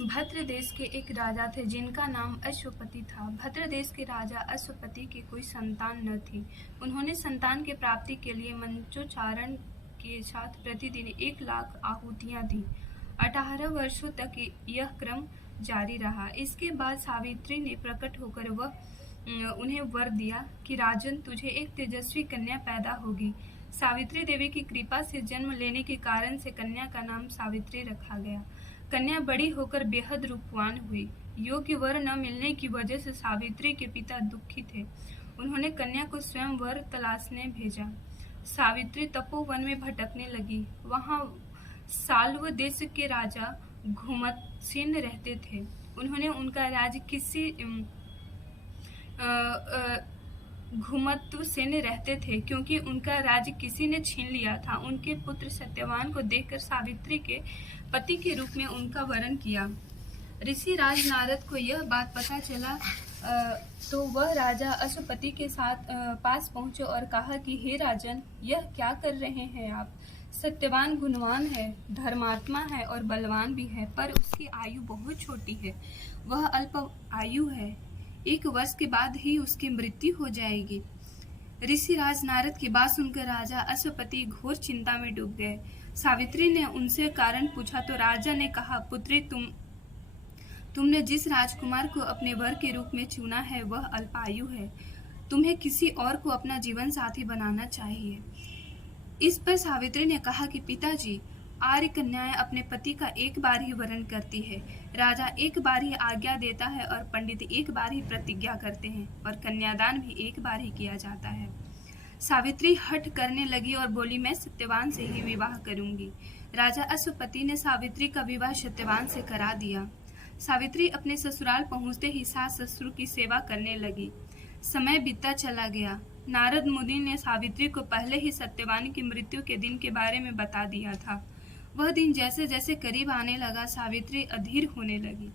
भद्र देश के एक राजा थे जिनका नाम अश्वपति था। भद्र देश के राजा अश्वपति की कोई संतान न थी। उन्होंने संतान की प्राप्ति के लिए मंत्रोच्चारण के साथ प्रतिदिन 1,00,000 आहुतियां दी। 18 वर्षों तक यह क्रम जारी रहा। इसके बाद सावित्री ने प्रकट होकर उन्हें वर दिया कि राजन, तुझे एक तेजस्वी कन्या पैदा होगी। सावित्री देवी की कृपा से जन्म लेने के कारण से कन्या का नाम सावित्री रखा गया। कन्या बड़ी होकर बेहद रूपवान हुई। योग्य वर न मिलने की वजह से सावित्री के पिता दुखी थे। उन्होंने कन्या को स्वयं वर तलाशने भेजा। सावित्री तपोवन में भटकने लगी। वहां साल्व देश के राजा घुमतसेन रहते थे। उन्होंने उनका राज्य घुमतसेन रहते थे क्योंकि उनका राज्य किसी ने छीन लिया था। उनके पुत्र सत्यवान को देखकर सावित्री के पति के रूप में उनका वरण किया। ऋषि राज नारद को यह बात पता चला तो वह राजा अश्वपति के साथ पास पहुंचे और कहा कि हे राजन, यह क्या कर रहे हैं आप? सत्यवान गुणवान है, धर्मात्मा है और बलवान भी है, पर उसकी आयु बहुत छोटी है। वह अल्प आयु है। 1 वर्ष के बाद ही उसकी मृत्यु हो जाएगी। ऋषि राज नारद की बात सुनकर राजा अश्वपति घोर चिंता में डूब गए। सावित्री ने उनसे कारण पूछा तो राजा ने कहा, पुत्री, तुमने जिस राजकुमार को अपने वर के रूप में चुना है वह अल्पायु है। तुम्हें किसी और को अपना जीवन साथी बनाना चाहिए। इस पर सावित्री ने कहा कि पिताजी, आर्य कन्याएं अपने पति का एक बार ही वरण करती है। राजा एक बार ही आज्ञा देता है और पंडित एक बार ही प्रतिज्ञा करते हैं और कन्यादान भी एक बार ही किया जाता है। सावित्री हठ करने लगी और बोली, मैं सत्यवान से ही विवाह करूंगी। राजा अश्वपति ने सावित्री का विवाह सत्यवान से करा दिया। सावित्री अपने ससुराल पहुंचते ही सास ससुर की सेवा करने लगी। समय बीतता चला गया। नारद मुनि ने सावित्री को पहले ही सत्यवान की मृत्यु के दिन के बारे में बता दिया था। वह दिन जैसे जैसे करीब आने लगा, सावित्री अधीर होने लगी।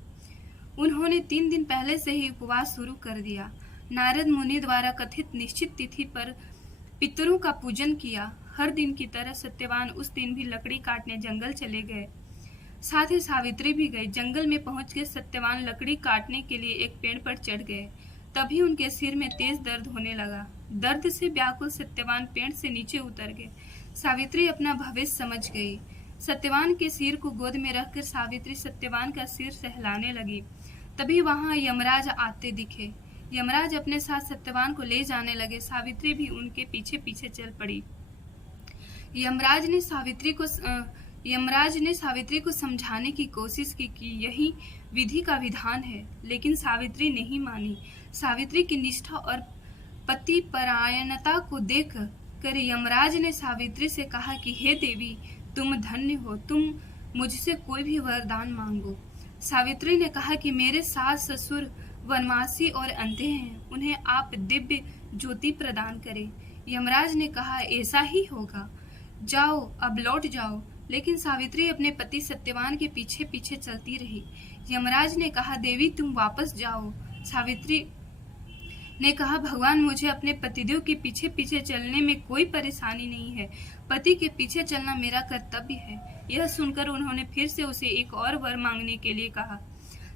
उन्होंने 3 दिन पहले से ही उपवास शुरू कर दिया। नारद मुनि द्वारा कथित निश्चित तिथि पर पितरों का पूजन किया। हर दिन की तरह सत्यवान उस दिन भी लकड़ी काटने जंगल चले गए। साथ ही सावित्री भी गई। जंगल में पहुंचकर सत्यवान लकड़ी काटने के लिए एक पेड़ पर चढ़ गए। तभी उनके सिर में तेज दर्द होने लगा। दर्द से व्याकुल सत्यवान पेड़ से नीचे उतर गए। सावित्री अपना भविष्य समझ गई। सत्यवान के सिर को गोद में रखकर सावित्री सत्यवान का सिर सहलाने लगी। तभी वहां यमराज आते दिखे। यमराज अपने साथ सत्यवान को ले जाने लगे। सावित्री भी उनके पीछे पीछे चल पड़ी। यमराज ने सावित्री को समझाने की कोशिश की कि यही विधि का विधान है, लेकिन सावित्री नहीं मानी। सावित्री की निष्ठा और पति परायणता को देख कर यमराज ने सावित्री से कहा कि हे देवी, तुम धन्य हो, तुम मुझसे कोई भी वरदान मांगो। सावित्री ने कहा कि मेरे सास ससुर वनवासी और अंधे हैं, उन्हें आप दिव्य ज्योति प्रदान करें। यमराज ने कहा, ऐसा ही होगा, जाओ, अब लौट जाओ। लेकिन सावित्री अपने पति सत्यवान के पीछे पीछे चलती रही। यमराज ने कहा, देवी, तुम वापस जाओ। सावित्री ने कहा, भगवान, मुझे अपने पतिदेव के पीछे पीछे चलने में कोई परेशानी नहीं है। पति के पीछे चलना मेरा कर्तव्य है। यह सुनकर उन्होंने फिर से उसे एक और वर मांगने के लिए कहा।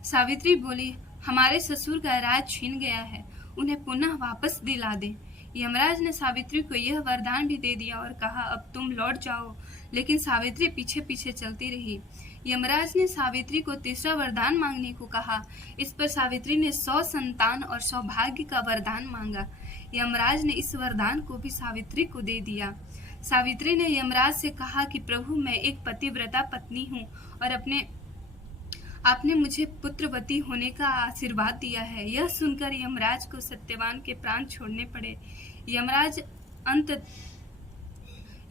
सावित्री बोली, हमारे ससुर का राज छीन गया है, उन्हें पुनः वापस दिला दे। यमराज ने सावित्री को यह वरदान भी दे दिया और कहा, अब तुम लौट जाओ। लेकिन सावित्री पीछे पीछे चलती रही। यमराज ने सावित्री को तीसरा वरदान मांगने को कहा। इस पर सावित्री ने 100 संतान और सौभाग्य का वरदान मांगा। यमराज ने इस वरदान को भी सावित्री को दे दिया। सावित्री ने यमराज से कहा कि प्रभु, मैं एक पतिव्रता पत्नी हूँ और आपने मुझे पुत्रवती होने का आशीर्वाद दिया है। यह सुनकर यमराज को सत्यवान के प्राण छोड़ने पड़े।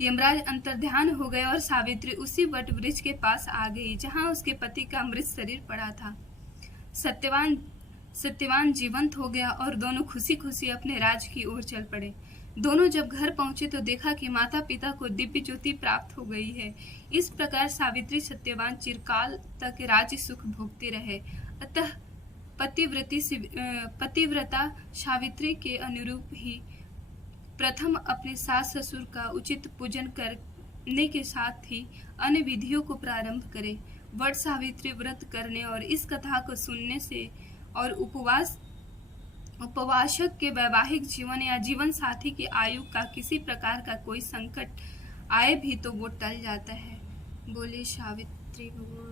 यमराज अंतर्ध्यान हो गए और सावित्री उसी वट वृक्ष के पास आ गई जहां उसके पति का मृत शरीर पड़ा था। सत्यवान जीवंत हो गया और दोनों खुशी खुशी अपने राज की ओर चल पड़े। दोनों जब घर पहुंचे तो देखा कि माता पिता को दिव्य ज्योति प्राप्त हो गई है। इस प्रकार सावित्री सत्यवान चिरकाल तक राज्य सुख भोगते रहे। अतः पतिव्रता सावित्री के अनुरूप ही प्रथम अपने सास ससुर का उचित पूजन करने के साथ ही अन्य विधियों को प्रारंभ करें। वट सावित्री व्रत करने और इस कथा को सुनने से और उपवासक के वैवाहिक जीवन या जीवन साथी की आयु का किसी प्रकार का कोई संकट आए भी तो वो टल जाता है। बोले सावित्री भगवान।